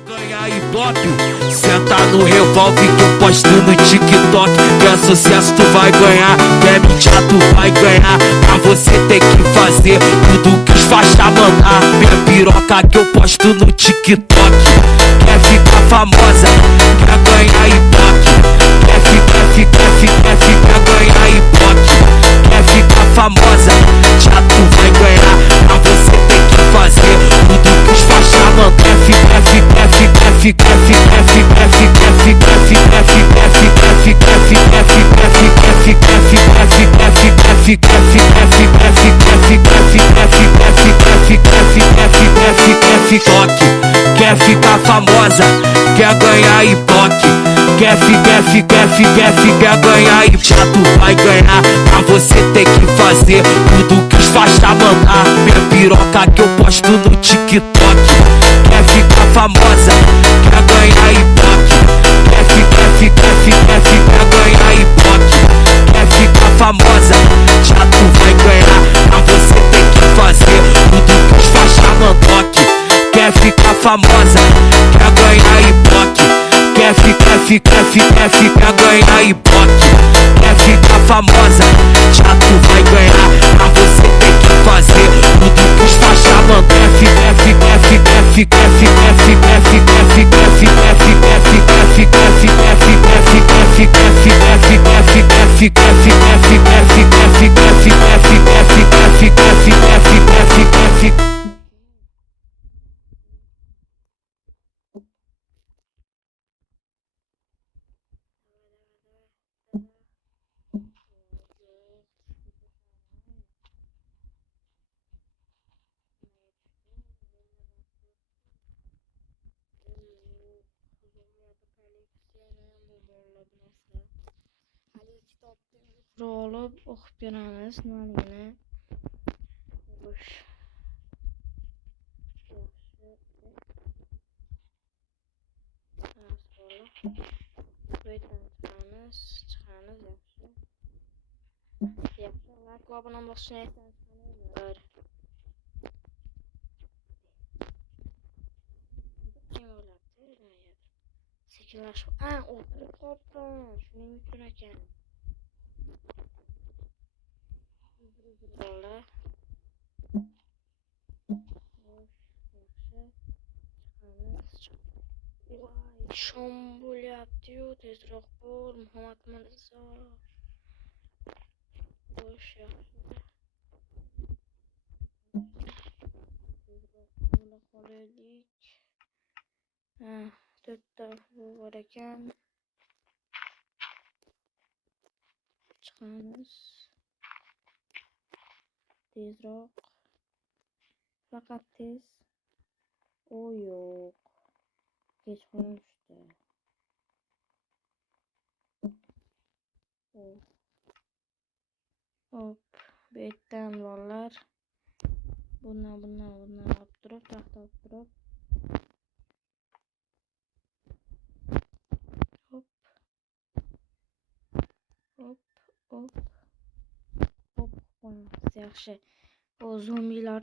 Ganhar ibope, senta no revólver que eu posto no TikTok. Quer sucesso tu vai ganhar, quer mentir tu vai ganhar. Pra você tem que fazer tudo que os faixa mandar. Minha piroca que eu posto no TikTok. Quer ficar famosa, quer ganhar ibope. Quer ganhar ibope. Quer ficar famosa, já tu vai ganhar. Pra você tem que fazer tudo que os faixa mandar. Quer ficar famosa, quer ganhar ibope. Quer ganhar e já tu vai ganhar. Pra você tem que fazer tudo que os faixa mandar. Minha piroca que eu posto no TikTok. Quer ficar famosa, quer ganhar ibope. Quer ganhar ibope. Quer ficar famosa, já tu vai ganhar. Pra você tem que fazer tudo que os faixa mandar. Quer ficar famosa, quer ganhar ibope. Quer ganhar ibope. Quer ficar famosa, já tu vai ganhar. Pra você tem que fazer tudo que os faixa mandar. Olib o'qib beramiz nimaligini. Xo'sh. Chiqamiz yaxshi. Yaxshi, like va obuna bo'lishni aytsangiz. Sekinlash. O'tirib qoldim. Shuning uchun ekan. Bola. Voy, shom bo'lyapti-yu, tezroq bo'l, Muhammad Mirzo. Xo'sh, yaxshi. Tezroq bo'la qolaylik. To'rtta bor ekan. Chiqamiz. Tezroq. Faqat tez. O yo'q. Kech qolishdi. Hop, bu yerdan bolalar. Bundan olib turib, taxta olib turib. Hop. Yaxshi. O zombilar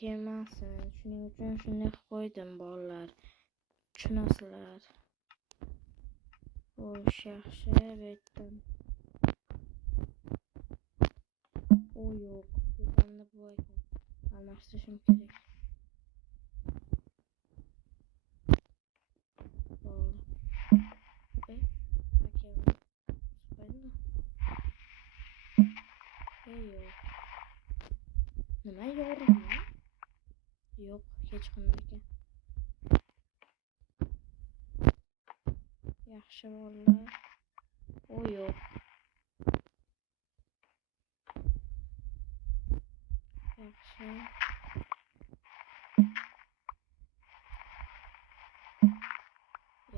kelmasin. Shuning uchun shunday qilib qo'ydim bolalar. Tushunasizlar. Xo'sh, yaxshi. Bu yerdan. O yo'q. Endi bu ekan. Almashtirishim kerak. Nima yorug'mi? Yo'q, hech qanday ekan. Yaxshi bolalar. O yo'q. Yaxshi.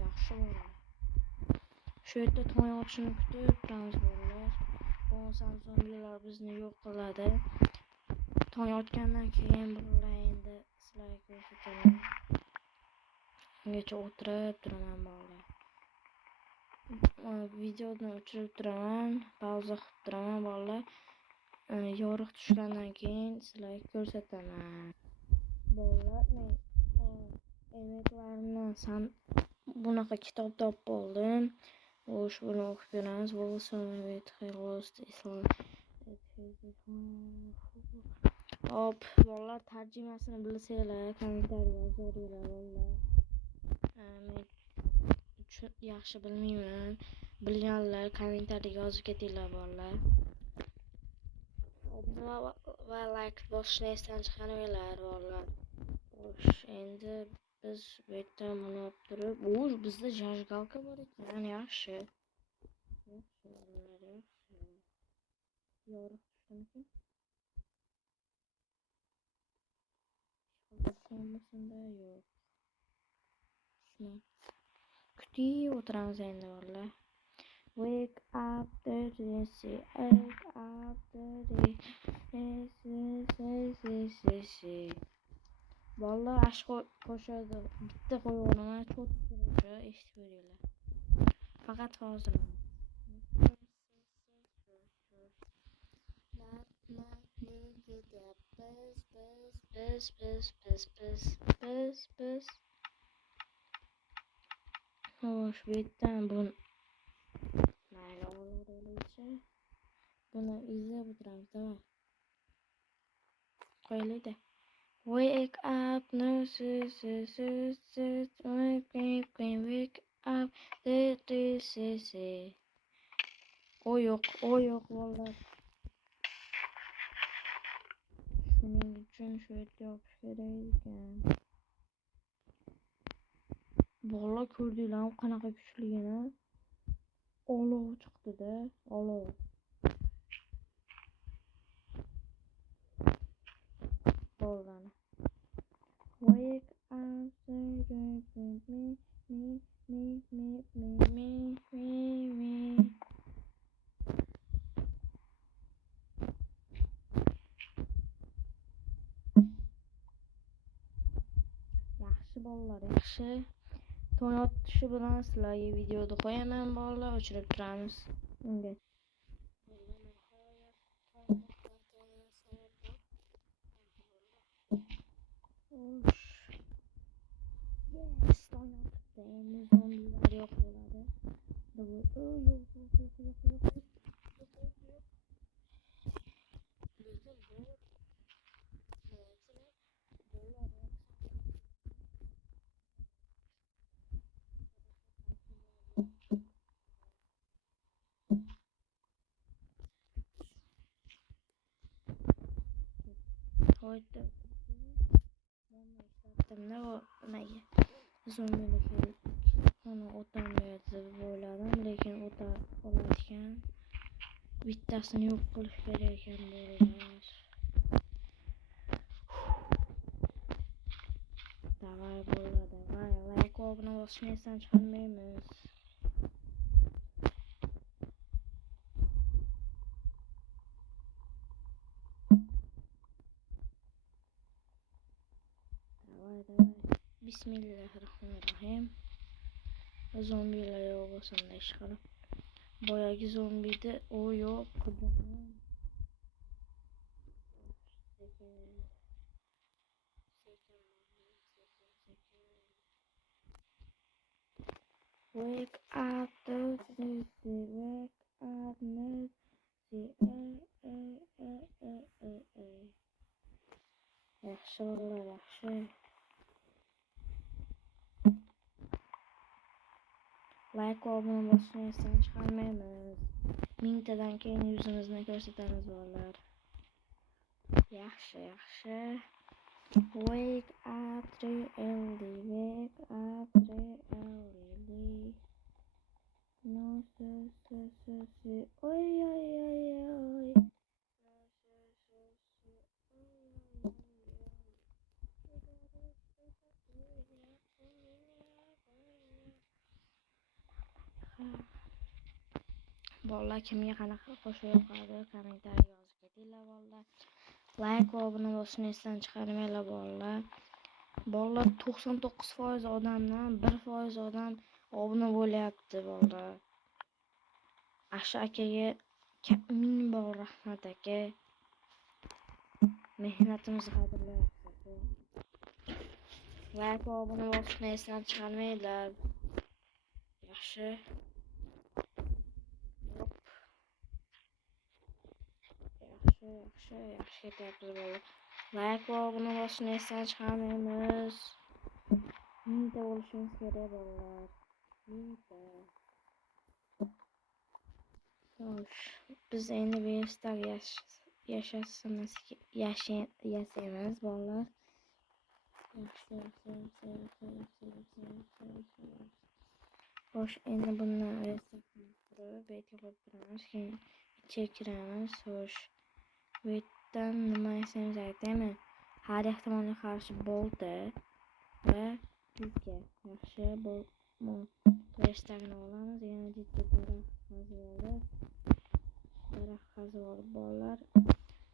Yaxshi bolalar. Shu yerda tong otishini kutib turamiz bolalar. Bo'lmasam zombilar bizni yo'q qiladi. Tong otgandan keyin bular endi sizlarga ko'rsataman. Ungacha o'tirib turaman bolalar. Videoni o'chirib turaman, pauza qilib turaman bolalar. Yorug' tushgandan keyin sizlarga ko'rsataman. Bolalar, emeklarimdan san bunaqa kitob topib oldim. O'sh buni o'qib ko'ramiz. Hop, vallahi tarjimasini bilsanglar, kommentariya yozinglar vallahi. Men yaxshi bilmayman. Bilganlar kommentariya yozib ketinglar vallahi. Obuna va like bosishni esdan chiqarmanglar vallahi. Xo'sh, endi biz bu yerdan buni olib turib, bizda zajgalka bor ekan, yaxshi. Yaxshi, yaxshi. Yorug' tushdimikin? Olmasanda yo'q. Shuni kutib o'tiramiz endi vallahi. Wake up the Jesse, wake up the Jesse. Vallahi aşk qo'shadi. Bitta qo'yganim cho't turibdi, eshitib ko'ringlar. Faqat hozir. Biz. Xo'sh, bu yerdan buni mayli olaveraylikchi. Buni izlab o'tiramiz, davay. Qo'yaylik-da. Wake up, no, wake up, this. O yo'q, vallahi. Shuning uchun shu yerga yopish kerak ekan. Vallahi ko'rdinglarmi qanaqa kuchligini? Olov chiqdi-da, olov. Bo'ldi. Wake up, me. Yaxshi bolalar, yaxshi. To'y otishi bilan sizlarga videoni qo'yaman bolalar, o'chirib turamiz. Unga. Yes, to'y otibdi. Endi zombilar yo'q bo'ladi. Yo'q. To'yda mana ishlatimda nimaga zombilar uni o'tamaydi deb o'yladim, lekin o'ta oladigan. Bittasini yo'q qilish kerak ekan bolalar. Davay bolalar, davay. Like obuna bosishni esdan chiqarmaymiz. Davay. Bismillahirrohmanirrohim. Zombilar yo'q bo'lsin ish qilib. Boyagi zombida o yo'q, qujonim. Wake up, wake up, yaxshi bolalar, yaxshi. Like obuna bosishni esdan chiqarmaymiz. 1000tadan keyin yuzimizni ko'rsatamiz bolalar. Yaxshi. Wake up, 3LD, wake up, 3LD. No, Oy. Bolalar kimga qanaqa qo'shiq yoqadi, kommentariya yozib ketinglar bolalar. Like va obuna bosishni esdan chiqarmanglar bolalar. Bolalar 99% odamdan 1% odam obuna bo'lyapti bolalar. Asha akaga ming bor rahmat aka. Mehnatimizni qadrlayapsiz. like va obuna bo'lishni esdan chiqarmanglar. Yaxshi. Yaxshi ketyapmiz bolalar. Like va obuna bo'lishni esdan chiqarmaymiz. 1000 ta bo'lishimiz kerak bolalar. 1000 ta. Xo'sh, biz endi Vestag yashaymiz bolalar. Yaxshi. Xo'sh, endi bundan Vestag qurib, betga qo'yib turamiz, keyin ichiga kiramiz. Xo'sh, bu yerdan nima yasaymiz aytaymi? Har ehtimolga qarshi bolta va yubka. Yaxshi, bu Vestagni olamiz, yana bitta daraxt qazib olib bolalar,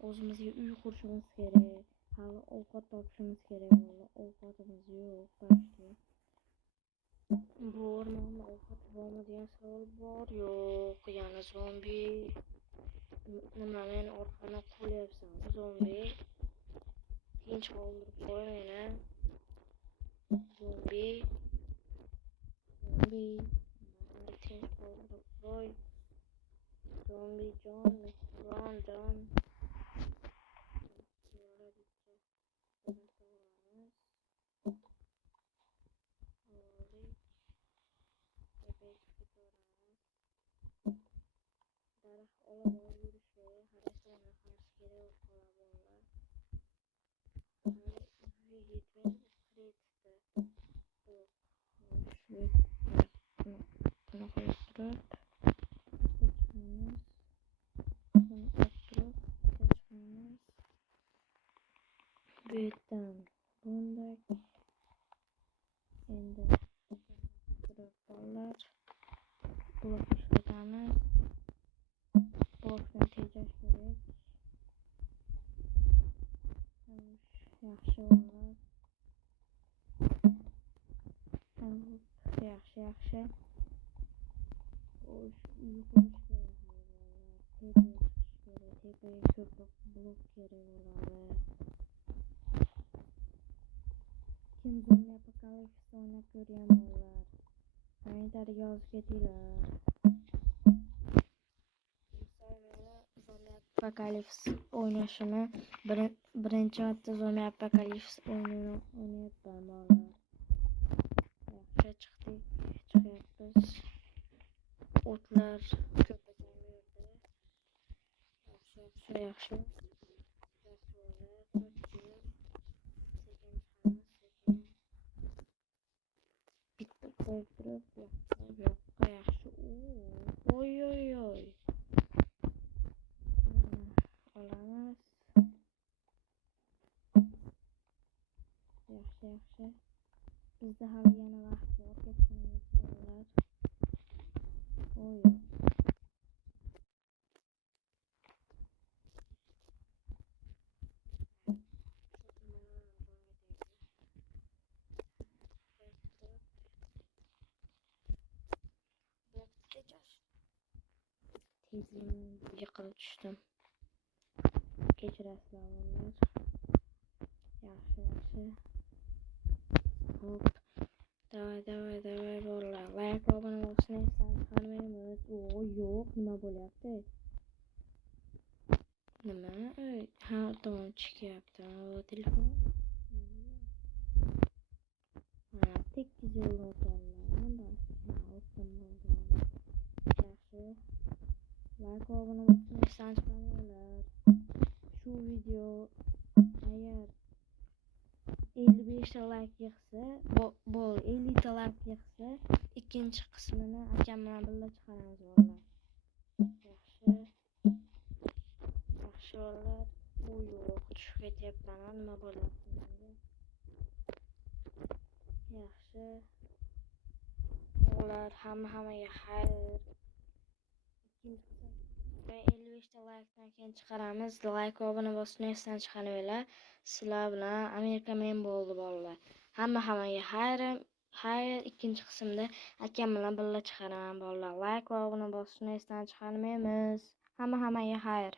o'zimizga uy qurishimiz kerak. Hali ovqat topishimiz kerak bolalar. Ovqatimiz yo'q, tashki. Bu o'rmonda ovqat bormi degan savol bor. Yo'q, yana zombi. Nima, men orqani qo'lyapsan, zombi. Tinch qoldirib qo'ymanglar. Zombi. Tinch qoldirib qo'y. Zombi jon, jon. Daraxt olib yurishga haraslarga qarshi kerak bo'lib qoladi bolalar. Uyga yetmay kreditda. Buni qo'yib turib, chiqamiz. Buni olib turib, chiqamiz. Bu yerdan bunday. Endi turib bolalar. Blok ishlatamiz. Blokdan tejash kerak. Yaxshi bolalar. Yaxshi. Xo'sh, uy qurish kerak bolalar. Tepaga ko'proq blok kerak bo'ladi. Kim zombi apokalipsis o'ynab ko'rgan bolalar? Kommentariyga yozib ketinglar. Zombi apokalipsis o'ynashini birinchi marta zombi apokalipsis o'ynini o'ynayapman bolalar. Yaxshi chiqyapmiz. O'tlar ko'p ekan bu yerda. Yaxshi. Bitta qo'yib turib, yoqqa yaxshi. Oy. Olamiz. Yaxshi. Bizda hali yana vaqt bor, ketganimiz bolalar. Tezlikni yiqilib tushdim. Kechirasizlar bolalar. Yaxshi. Hop. Davay bolalar. Like va obuna bo'lishni esdan chiqarmaymiz. Yo'q, nima bo'lyapti? Nima? Ha, tomon chiqyapti. Telefon. Tekkiz yo'lni o'tolmayman. Yaxshi. Like va obuna bo'lishni esdan chiqarmanglar. Shu video agar 55 ta like yig'sa, 50 ta like yig'sa, ikkinchi qismini akam bilan birga chiqaramiz bolalar. Yaxshi bolalar. Yo'q, tushib ketyapman. Nima bo'lyapti menga? Yaxshi. Bolalar, hammaga xayr. 55 ta likedan keyin chiqaramiz. Like va obuna bo'lishni esdan chiqaringlar. Sizlar bilan Amerika men bo'ldi bolalar. Hammaga xayr. Ikkinchi qismda akam bilan birga chiqaraman bolalar. Like va obuna bo'lishni esdan chiqarmaymiz. Hammaga xayr.